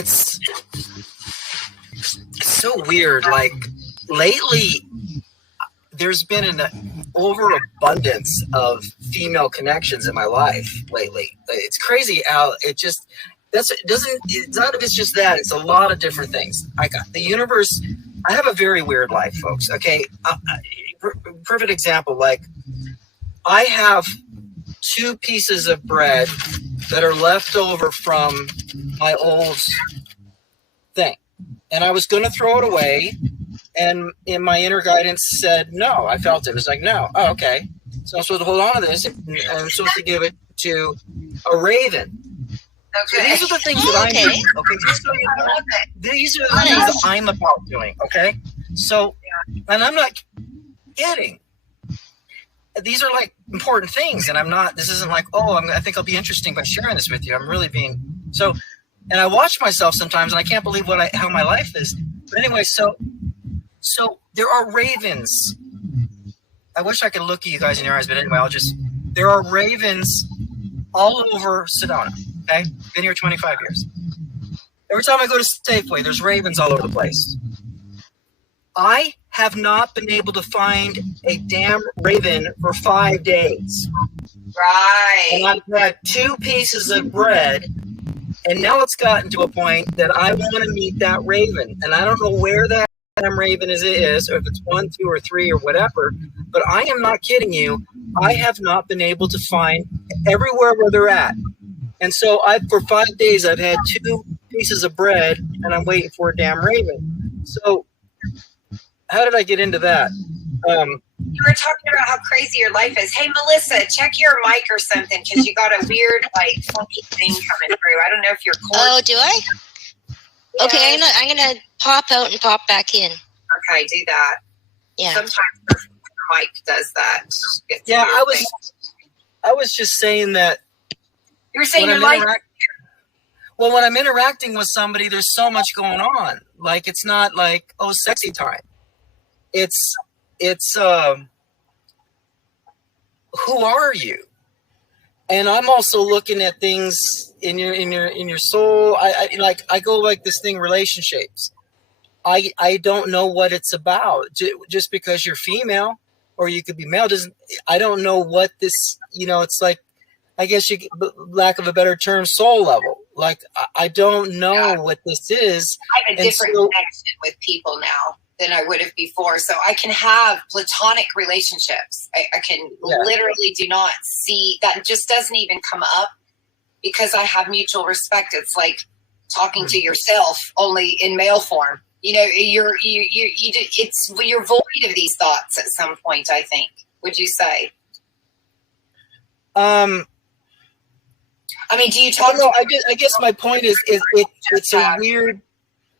it's so weird. Like lately, there's been an overabundance of female connections in my life lately. It's crazy how it's not if it's just that, it's a lot of different things. I got the universe. I have a very weird life, folks. Okay. Perfect example. Like I have 2 pieces of bread that are left over from my old thing. And I was going to throw it away. And in my inner guidance said, no, I felt it. It was like, no. Oh, okay. So I'm supposed to hold on to this. And I'm supposed to give it to a raven. Okay. So these are the things that I'm doing. Okay. These are the things that I'm about doing. Okay. So, and I'm not kidding. These are like important things. And this isn't like, I think I'll be interesting by sharing this with you. I'm really being so, and I watch myself sometimes and I can't believe how my life is. But anyway, so there are ravens. I wish I could look at you guys in your eyes, but anyway, there are ravens all over Sedona. Okay. Been here 25 years. Every time I go to Safeway, there's ravens all over the place. I have not been able to find a damn raven for 5 days. Right. And I've had 2 pieces of bread, and now it's gotten to a point that I want to meet that raven. And I don't know where that damn raven is, or if it's 1, 2, or 3, or whatever. But I am not kidding you. I have not been able to find everywhere where they're at. And so for 5 days, I've had 2 pieces of bread, and I'm waiting for a damn raven. So how did I get into that? You were talking about how crazy your life is. Hey, Melissa, check your mic or something because you got a weird, funky thing coming through. I don't know if you're cord. Oh, do I? Yeah. Okay, I'm gonna pop out and pop back in. Okay, do that. Yeah. Sometimes your mic does that. Yeah, I was just saying that. You were saying your life. Well, when I'm interacting with somebody, there's so much going on. Like it's not like sexy time. It's who are you? And I'm also looking at things in your soul. I go like this thing, relationships. I don't know what it's about. Just because you're female or you could be male I don't know what this, it's like, I guess lack of a better term, soul level. Like I don't know what this is. I have a different connection with people now than I would have before. So I can have platonic relationships. I can literally do not see that, just doesn't even come up because I have mutual respect. It's like talking to yourself only in male form. You're void of these thoughts at some point, I think. Would you say? Do you talk? No, I guess my point is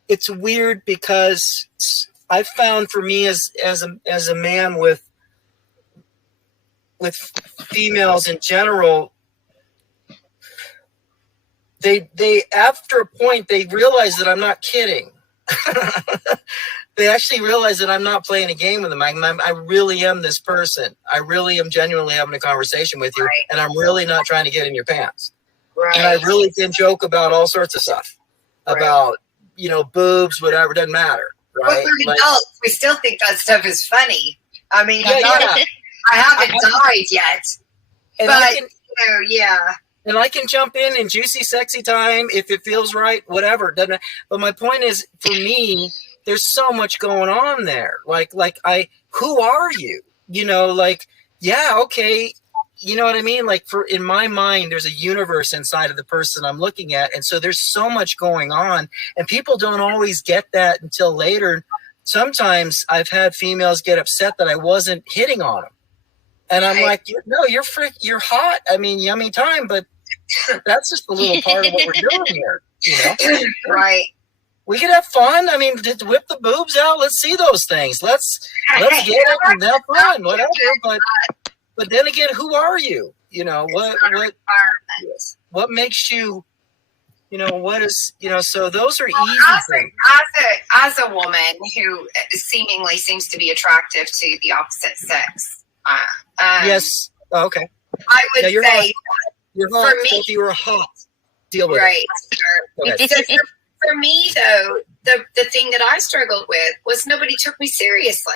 it's weird because I've found for me as a man with females in general, they after a point they realize that I'm not kidding. They actually realize that I'm not playing a game with them. I really am this person. I really am genuinely having a conversation with you, and I'm really not trying to get in your pants. Right. And I really can joke about all sorts of stuff about boobs, whatever, doesn't matter. Right? We're adults. We still think that stuff is funny. I haven't died yet. And And I can jump in juicy, sexy time if it feels right, whatever. Doesn't it? But my point is, for me, there's so much going on there. Who are you? Okay. You know what I mean? Like in my mind, there's a universe inside of the person I'm looking at. And so there's so much going on and people don't always get that until later. Sometimes I've had females get upset that I wasn't hitting on them. And I'm like, no, you're hot. Yummy time, but that's just a little part of what we're doing here. Right. We could have fun. Just whip the boobs out. Let's see those things. Let's get it and have fun, whatever. But then again, who are you? What makes you, what is, so those are easy things. As a woman who seemingly seems to be attractive to the opposite sex. Yes. Oh, okay. I would say you're hot. For me, you were hot. Deal with it. Right. Okay. for me, though, the thing that I struggled with was nobody took me seriously.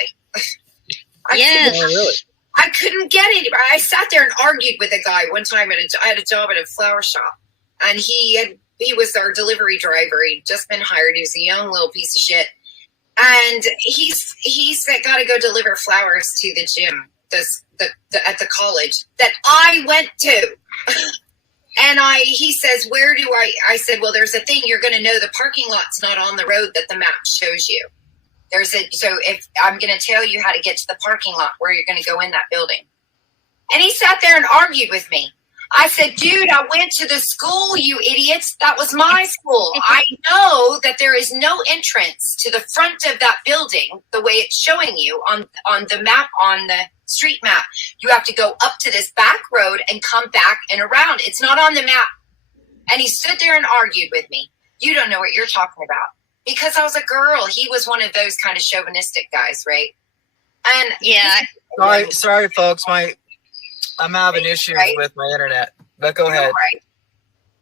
I couldn't get it. I sat there and argued with a guy one time I had a job at a flower shop, and he was our delivery driver. He'd just been hired. He was a young little piece of shit, and he said, "Got to go deliver flowers to the gym, at the college that I went to." And he says, "Where do I said, "Well, there's a thing you're going to know. The parking lot's not on the road that the map shows you. So if I'm going to tell you how to get to the parking lot where you're going to go in that building." And he sat there and argued with me. I said, "Dude, I went to the school, you idiots. That was my school. I know that there is no entrance to the front of that building the way it's showing you on the map, on the street map. You have to go up to this back road and come back and around. It's not on the map." And he stood there and argued with me. "You don't know what you're talking about." Because I was a girl. He was one of those kind of chauvinistic guys, right? And yeah. Sorry, folks. I'm having issues with my internet. But go ahead. Right.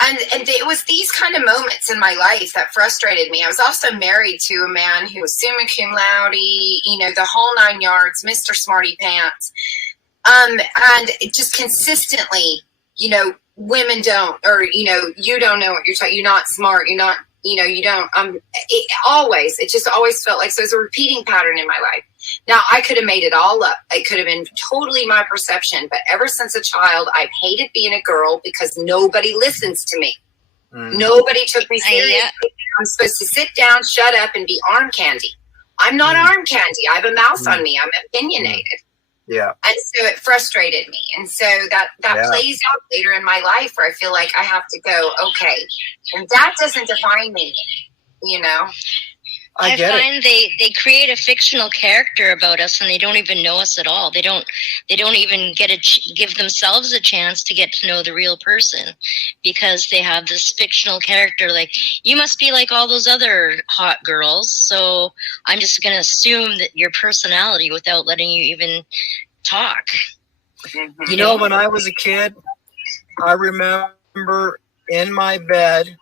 And it was these kind of moments in my life that frustrated me. I was also married to a man who was summa cum laude, the whole 9 yards, Mr. Smarty Pants. And it just consistently, women don't, or, you don't know what you're talking. You're not smart. You're not, you don't. It just always felt like, so it was a repeating pattern in my life. Now, I could have made it all up. It could have been totally my perception. But ever since a child, I've hated being a girl because nobody listens to me. Nobody took me seriously. I'm supposed to sit down, shut up, and be arm candy. I'm not arm candy. I have a mouth on me. I'm opinionated. Yeah. And so it frustrated me. And so that plays out later in my life where I feel like I have to go, okay, and that doesn't define me, I find they create a fictional character about us, and they don't even know us at all. They don't even give themselves a chance to get to know the real person, because they have this fictional character. Like, you must be like all those other hot girls, so I'm just going to assume that your personality without letting you even talk. When I was a kid, I remember in my bed,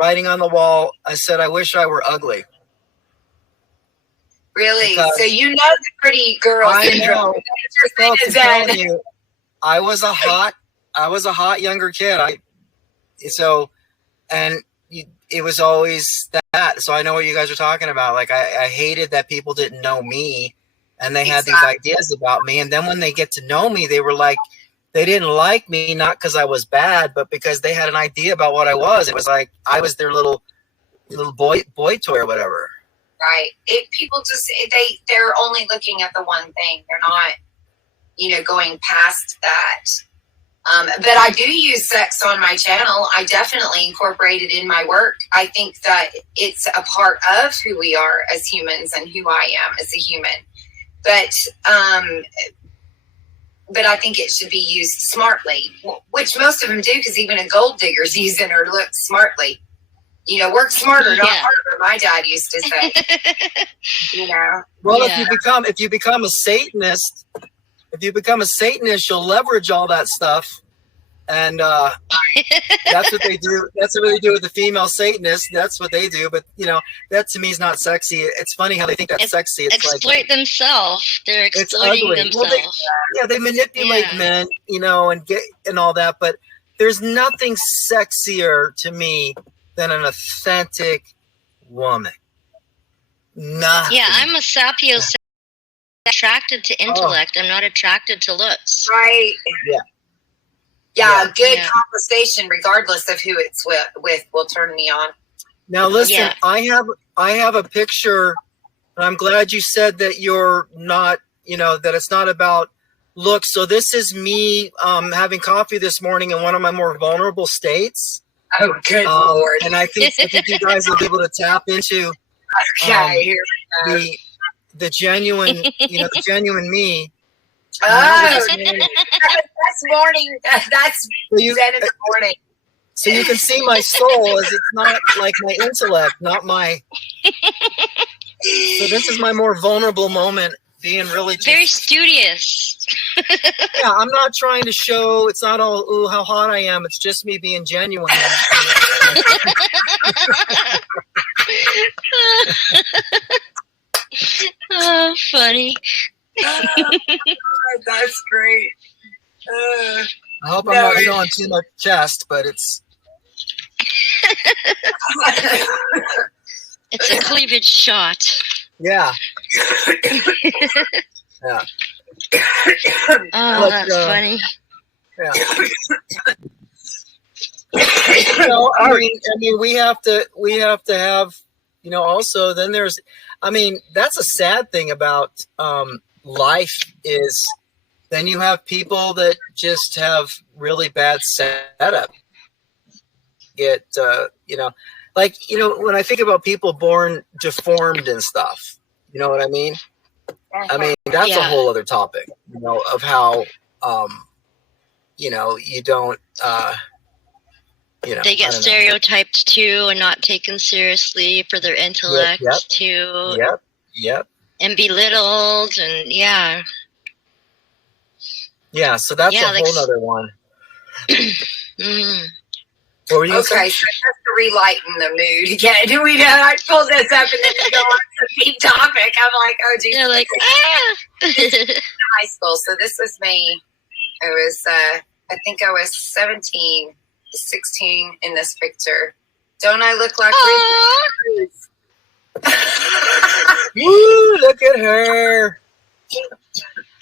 writing on the wall, I said, "I wish I were ugly." Really? Because so the pretty girl syndrome. I was a hot younger kid. It was always that. So I know what you guys are talking about. Like, I hated that people didn't know me, and they had these ideas about me. And then when they get to know me, they were like, they didn't like me, not because I was bad, but because they had an idea about what I was. It was like I was their little boy toy or whatever. Right. People just, they're only looking at the one thing. They're not, going past that. But I do use sex on my channel. I definitely incorporate it in my work. I think that it's a part of who we are as humans and who I am as a human. But I think it should be used smartly, which most of them do, because even a gold digger's using her looks smartly. Work smarter, not harder. My dad used to say. Well, if you become a Satanist, you'll leverage all that stuff, and that's what they do. That's what they do with the female Satanists. That's what they do. But that to me is not sexy. It's funny how they think that's sexy. It's exploit themselves. They're exploiting themselves. Well, they manipulate men, and all that. But there's nothing sexier to me than an authentic woman. Nothing. Yeah, I'm a sapiosexual, attracted to intellect. I'm not attracted to looks. Right. Yeah. Good conversation, regardless of who it's with, will turn me on. Now listen, I have a picture, and I'm glad you said that you're not, that it's not about looks. So this is me having coffee this morning in one of my more vulnerable states. Oh, good Lord. And I think you guys will be able to tap into the genuine, the genuine me. Oh, that's morning. That's 10 in the morning. So you can see my soul as it's not like my intellect, not my. So this is my more vulnerable moment, being really very studious. Yeah, I'm not trying to show. It's not all, ooh, how hot I am. It's just me being genuine. I hope I'm not showing too much chest, but it's. It's a cleavage shot. Yeah. Yeah. Oh, that's funny. Yeah. I mean, we have to have, also then there's, that's a sad thing about life is then you have people that just have really bad setup. When I think about people born deformed and stuff, you know what I mean? I mean, that's a whole other topic, of how, you don't, they get stereotyped too and not taken seriously for their intellect too. Yep. And belittled and Yeah, so that's a whole other one. What were you saying? So just to relighten the mood again, I pulled this up and then we go on to the deep topic. I'm like, oh, geez. They're like, high school. So this was me. I was, I think I was 17, 16 in this picture. Don't I look like Woo, look at her.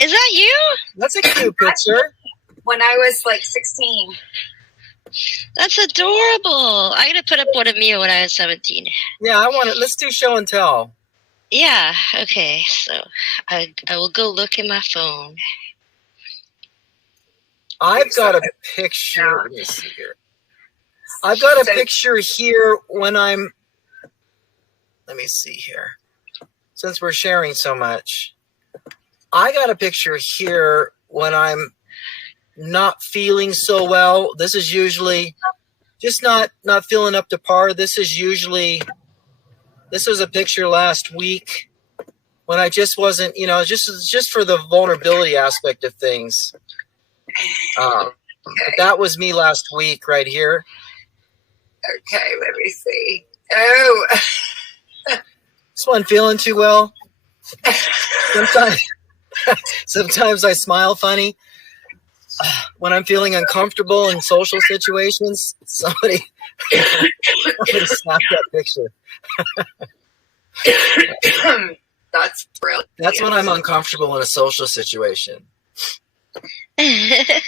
Is that you? That's a cute picture. When I was like 16. That's adorable. I'm gonna put up one of me when I was 17. Yeah, I want it. Let's do show and tell. Yeah. Okay. So I will go look in my phone. I've got a picture. Let me see here. I've got a picture here when I'm. Let me see here. Since we're sharing so much, I got a picture here when I'm not feeling so well. This is usually just not feeling up to par. This was a picture last week when I just wasn't, just for the vulnerability aspect of things. But that was me last week right here. Okay, let me see. Oh, this one feeling too well. Sometimes I smile funny. When I'm feeling uncomfortable in social situations, somebody snap that picture. That's brilliant. That's when I'm uncomfortable in a social situation. I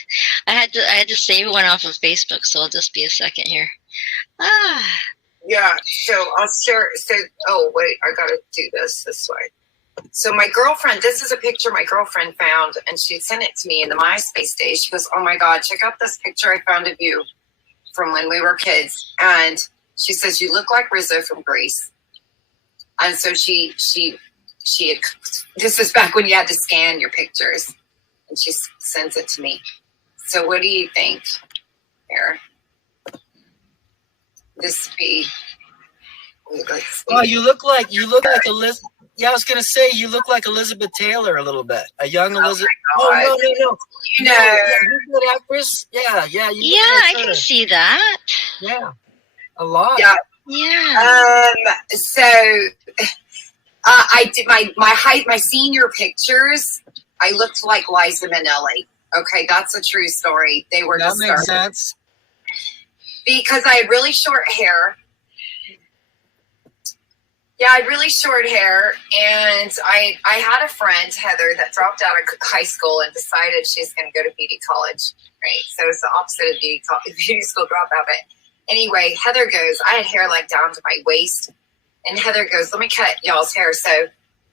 had to save one off of Facebook, so I'll just be a second here. Yeah, so I'll share. So, oh wait, I gotta do this way. So my girlfriend, this is a picture my girlfriend found, and she sent it to me in the MySpace days. She goes, "Oh my God, check out this picture I found of you from when we were kids." And she says, "You look like Rizzo from Grease." And so she had, this is back when you had to scan your pictures, and she sends it to me. So what do you think here? This be. Oh, you look like Elizabeth. Yeah, I was gonna say you look like Elizabeth Taylor a little bit, a young Elizabeth. Oh no! You know, good actress. Yeah. Yeah, I can see that. Yeah, a lot. Yeah. So I did my height, my senior pictures. I looked like Liza Minnelli. Okay, that's a true story. They were that makes sense because I had really short hair. Yeah, I had really short hair, and I had a friend, Heather, that dropped out of high school and decided she's going to go to beauty college, right? So it's the opposite of beauty school dropout. But anyway, Heather goes, I had hair like down to my waist, and Heather goes, let me cut y'all's hair. So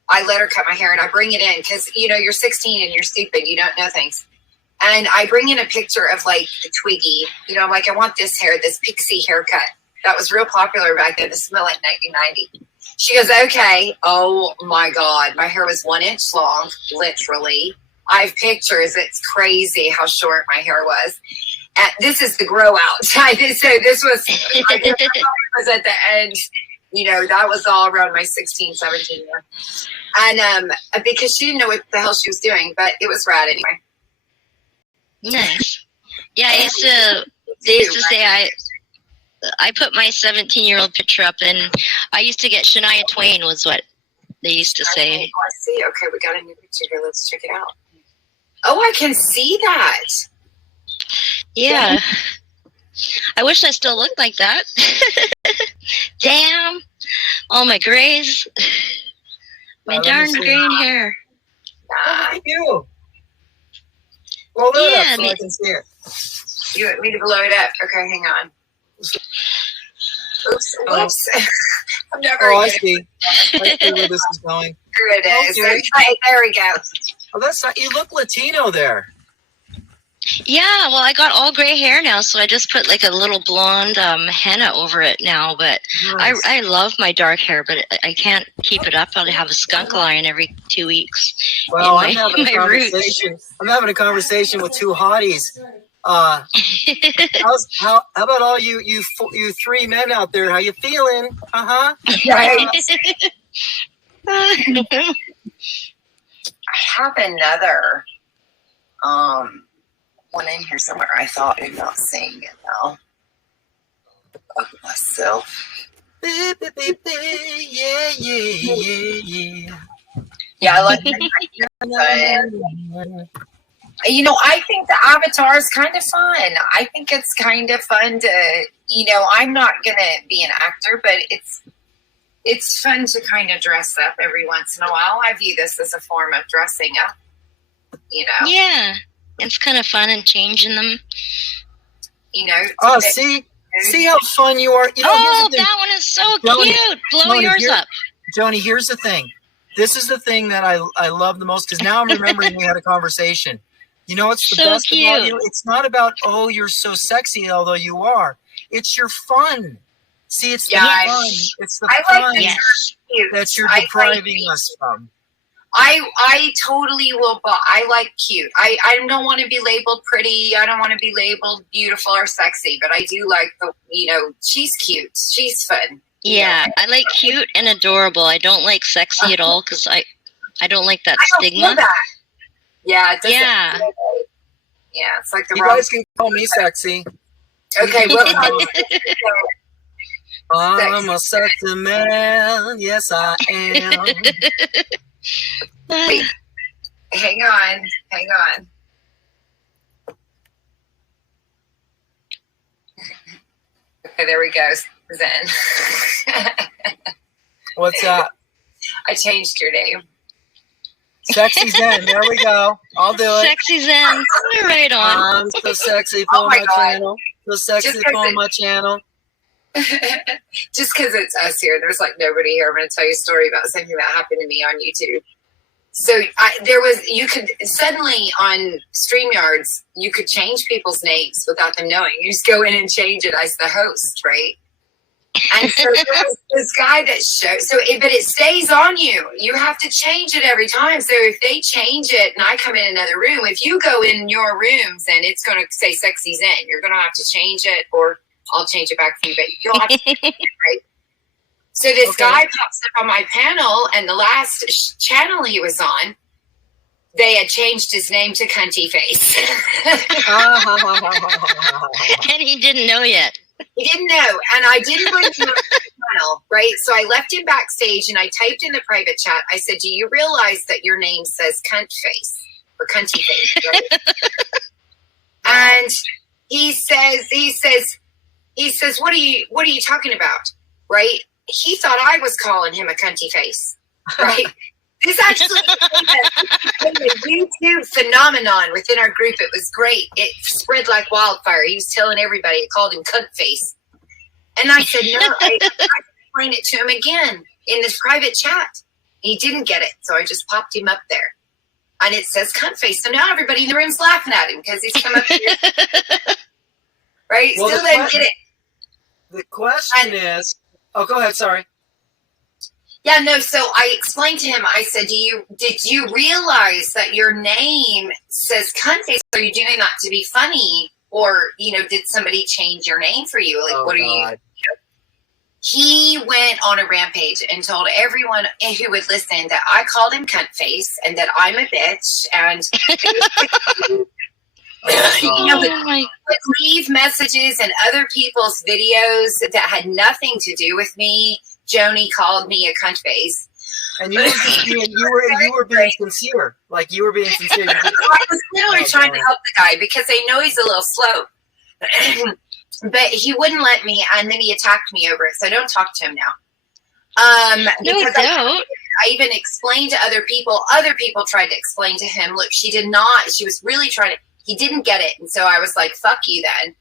I let her cut my hair, and I bring it in because, you're 16 and you're stupid. You don't know things. And I bring in a picture of like the Twiggy. I'm like, I want this hair, this pixie haircut. That was real popular back then. This is like 1990. She goes, okay. Oh my God. My hair was 1 inch long, literally. I have pictures. It's crazy how short my hair was. And this is the grow out. So this was, my hair was at the end, that was all around my 16, 17 year. And because she didn't know what the hell she was doing, but it was rad anyway. Nice. Yeah, they used to say I put my 17-year-old picture up, and I used to get Shania Twain was what they used to say. Oh, I see. Okay, we got a new picture here. Let's check it out. Oh, I can see that. Yeah. I wish I still looked like that. Damn. All my grays. My darn green hair. Oh, look at you. Blow it up so I can see it. You want me to blow it up? Okay, hang on. Oops. Oops. I'm never. Oh, I see. I see where this is going. Here it is. Okay. Okay, there we go. Oh, that's not, you look Latino there. Yeah, well, I got all gray hair now, so I just put like a little blonde henna over it now. But Nice. I love my dark hair, but I can't keep it up. I'll have a skunk line every 2 weeks. Well, in I'm having a my roots. conversation. I'm having a conversation with two hotties. How about all you three men out there? How you feeling? I have another one in here somewhere. I thought I'm not seeing it now. Of myself. Yeah. Yeah, I like you know, I think the avatar is kind of fun. I think it's kind of fun to, you know, I'm not going to be an actor, but it's fun to kind of dress up every once in a while. I view this as a form of dressing up, you know. Yeah, it's kind of fun and changing them. You know. Oh, see how fun you are. You know, oh, that one is so cute. Blow yours up. Joanie, here's the thing. This is the thing that I love the most, because now I'm remembering we had a conversation. You know what's the so best cute. about you? It's not about, oh, you're so sexy, although you are. It's your fun. See, it's the fun. It's the fun that you're depriving us from. I totally will. I like cute. I don't want to be labeled pretty. I don't want to be labeled beautiful or sexy. But I do like the, you know, she's cute. She's fun. Yeah, I like cute and adorable. I don't like sexy at all, because I don't like that stigma. Feel that. Yeah. Yeah. Yeah, it's like the you wrong. guys can call me sexy. Okay, well, I'm a sexy man. Yes, I am. Wait, hang on. Okay, there we go. Zen. What's up? I changed your name. Sexy Zen. There we go. I'll do it. Sexy Zen. Right on. I'm so sexy for my channel. So sexy for my channel. Just because it's us here, there's like nobody here. I'm going to tell you a story about something that happened to me on YouTube. So you could suddenly on StreamYards, you could change people's names without them knowing. You just go in and change it as the host, right? And so there's this guy that shows, but it stays on you. You have to change it every time. So if they change it and I come in another room, if you go in your rooms and it's going to say Sexy Zen, you're going to have to change it, or I'll change it back for you, but you'll have to change it, right? So this guy pops up on my panel, and the last channel he was on, they had changed his name to Cunty Face. And he didn't know yet. He didn't know, and I didn't bring him up to the panel, right? So I left him backstage, and I typed in the private chat. I said, "Do you realize that your name says Cunt Face or Cunty Face?" Right? And he says, "What are you talking about?" Right? He thought I was calling him a cunty face, right? This actually became a YouTube phenomenon within our group. It was great. It spread like wildfire. He was telling everybody, it called him cunt face. And I said, no, I explained it to him again in this private chat. He didn't get it, so I just popped him up there. And it says cunt face. So now everybody in the room's laughing at him because he's come up here. Right? Well, Still didn't get it. The question is, oh, go ahead. Sorry. Yeah, no. So I explained to him. I said, "Did you realize that your name says cunt face? Are you doing that to be funny, or did somebody change your name for you? Like, what are you?" He went on a rampage and told everyone who would listen that I called him cunt face and that I'm a bitch, and would leave messages and other people's videos that had nothing to do with me. Joanie called me a cunt face. And you were being sincere. Like you were being sincere. I was literally trying to help the guy because I know he's a little slow. But he wouldn't let me, and then he attacked me over it. So I don't talk to him now. No doubt. I even explained to other people. Other people tried to explain to him, look, she did not. She was really trying to. He didn't get it, and so I was like, "Fuck you, then,"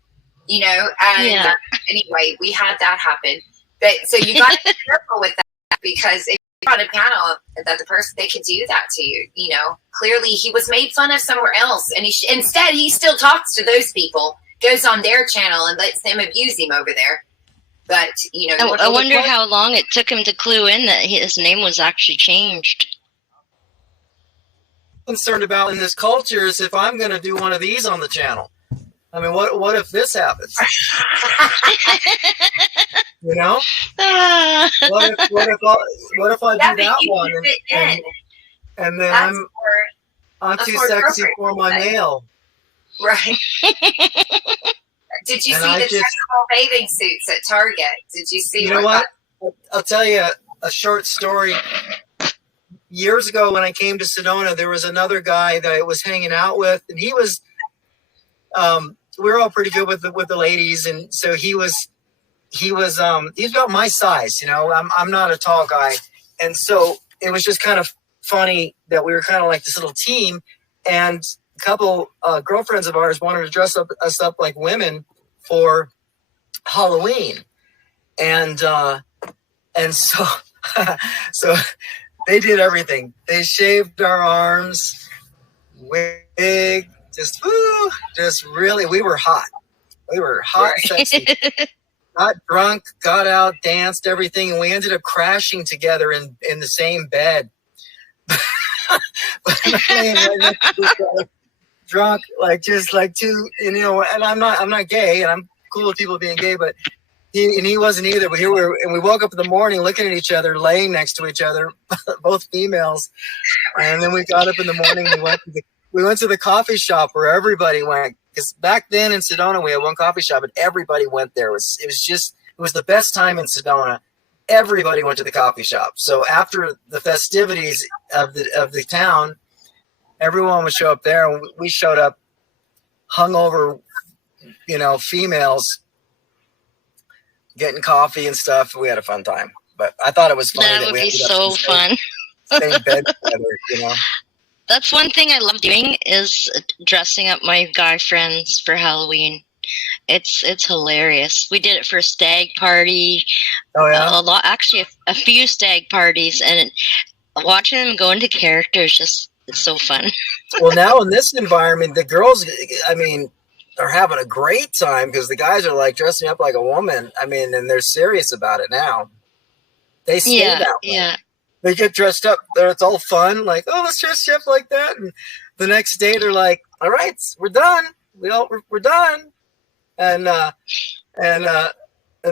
you know. And anyway, we had that happen. But so you got to be careful with that because if you're on a panel that the person they could do that to you. You know, clearly he was made fun of somewhere else, and instead he still talks to those people, goes on their channel and lets them abuse him over there. But you know, I wonder how long it took him to clue in that his name was actually changed. Concerned about in this culture is if I'm going to do one of these on the channel. I mean, what if this happens? You know, what if I do that one and then I'm too sexy for my male? Right. Did you see the sexual bathing suits at Target? Did you see? You know what? I'll tell you a short story. Years ago, when I came to Sedona, there was another guy that I was hanging out with, and he was. We were all pretty good with the ladies, and so he's about my size. You know, I'm not a tall guy, and so it was just kind of funny that we were kind of like this little team, and a couple girlfriends of ours wanted to dress us up like women for Halloween, and so so they did everything. They shaved our arms, wig, just really. We were hot. We were hot, sexy. Got drunk, got out, danced, everything, and we ended up crashing together in the same bed. Drunk, like just like two, and you know, and I'm not gay, and I'm cool with people being gay, but he wasn't either. But here we woke up in the morning looking at each other, laying next to each other, both females, and then we got up in the morning. We went to the coffee shop where everybody went, because back then in Sedona we had one coffee shop and everybody went there. It was the best time in Sedona. Everybody went to the coffee shop. So after the festivities of the town, everyone would show up there, and we showed up hungover, you know, females getting coffee and stuff. We had a fun time, but I thought it was funny that would be so fun. Same bed together, you know. That's one thing I love doing is dressing up my guy friends for Halloween. It's hilarious. We did it for a stag party. Oh yeah, a lot, actually, a few stag parties, and watching them go into character is just it's so fun. Well, now in this environment, the girls, I mean, are having a great time because the guys are like dressing up like a woman. I mean, and they're serious about it now. They stay that way. Yeah. They get dressed up. It's all fun. Like, oh, let's dress you up like that. And the next day, they're like, all right, we're done. We're done. And the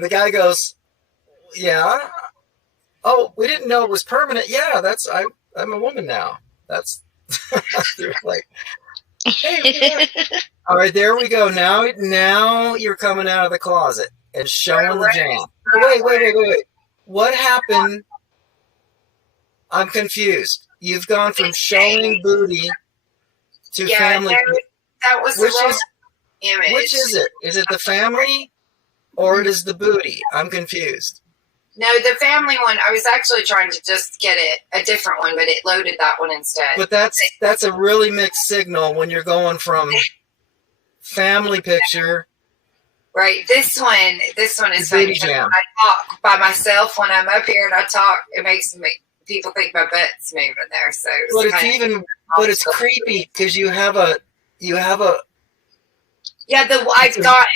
guy goes, yeah. Oh, we didn't know it was permanent. Yeah, I'm a woman now. That's they're like, hey, all right, there we go. Now you're coming out of the closet and showing the jam. Wait. What happened? I'm confused. You've gone from showing booty to family. That was the wrong image. Which is it? Is it the family or it is the booty? I'm confused. No, the family one, I was actually trying to just get a different one, but it loaded that one instead. But that's a really mixed signal when you're going from family picture. Right. This one is funny. I talk by myself when I'm up here and I talk. It makes people think my butt's moving there. So, it's creepy because you have a. Yeah, I've got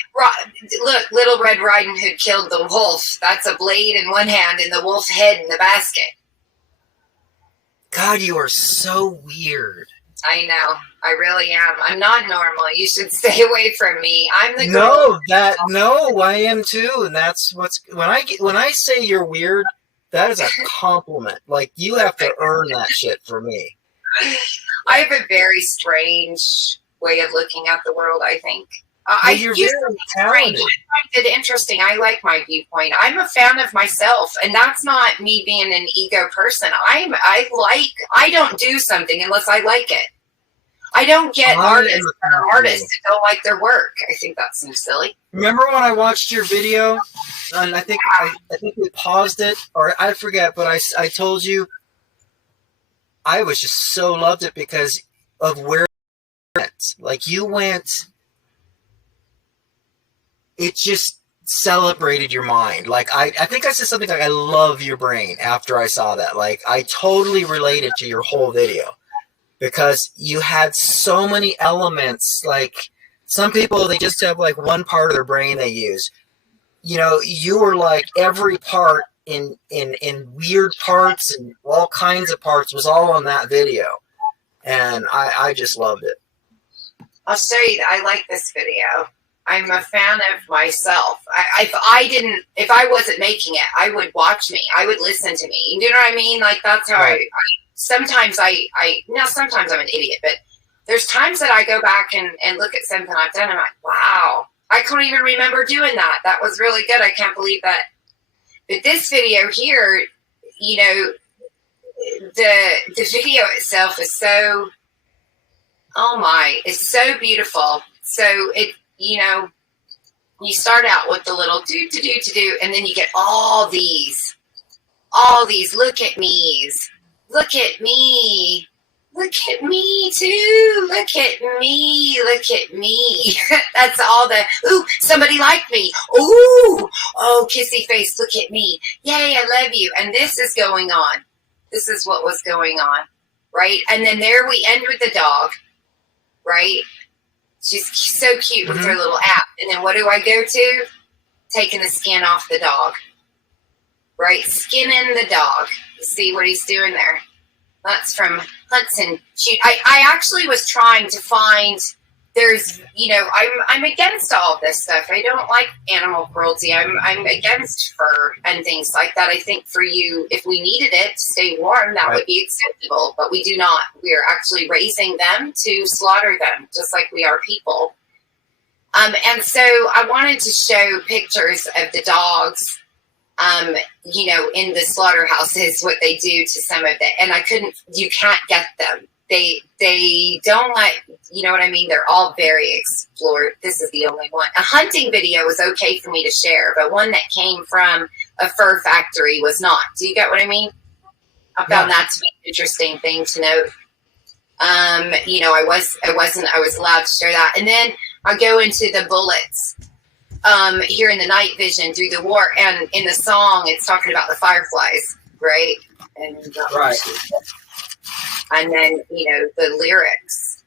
look, Little Red Riding Hood killed the wolf. That's a blade in one hand and the wolf head in the basket. God, you are so weird. I know. I really am. I'm not normal. You should stay away from me. I'm the girl. No, I am too, and that's when I say you're weird, that is a compliment. Like you have to earn that shit for me. I have a very strange way of looking at the world, I think. I you're use very strange. talented. I find it interesting. I like my viewpoint. I'm a fan of myself, and that's not me being an ego person. I don't do something unless I like it. I don't get artists that are artists that don't like their work. I think that seems silly. Remember when I watched your video, and I think we paused it, or I forget, but I told you I was just so loved it because of where it went. Like you went, it just celebrated your mind. Like I think I said something like, I love your brain after I saw that. Like I totally related to your whole video because you had so many elements. Like some people, they just have like one part of their brain they use. You know, you were like every part in weird parts and all kinds of parts was all on that video. And I just loved it. I'll show you. I like this video. I'm a fan of myself. If I wasn't making it, I would watch me. I would listen to me. You know what I mean? Like that's how Right. sometimes sometimes I'm an idiot, but there's times that I go back and look at something I've done and I'm like, wow, I can't even remember doing that. That was really good. I can't believe that. But this video here, you know, the video itself is so, oh my, it's so beautiful. So it, you know, you start out with the little do, and then you get all these look at me's. Look at me. Look at me too. Look at me. Look at me. That's all the, ooh, somebody liked me. Ooh, oh, kissy face. Look at me. Yay, I love you. And this is going on. This is what was going on, right? And then there we end with the dog, right? She's so cute with her little app. And then what do I go to? Taking the skin off the dog, right? Skinning the dog. You see what he's doing there? That's from Hudson. I actually was trying to find, there's, you know, I'm against all of this stuff. I don't like animal cruelty. I'm against fur and things like that. I think for you, if we needed it to stay warm, that would be acceptable, but we do not. We are actually raising them to slaughter them, just like we are people. And so I wanted to show pictures of the dogs, you know, in the slaughterhouses, what they do to some of it. And you can't get them. They don't let, you know what I mean? They're all very explored. This is the only one. A hunting video was okay for me to share, but one that came from a fur factory was not. Do you get what I mean? I found that to be an interesting thing to note. You know, I was allowed to share that. And then I go into the bullets. Here in the night vision through the war, and in the song it's talking about the fireflies, right? And Right. and then, you know, the lyrics.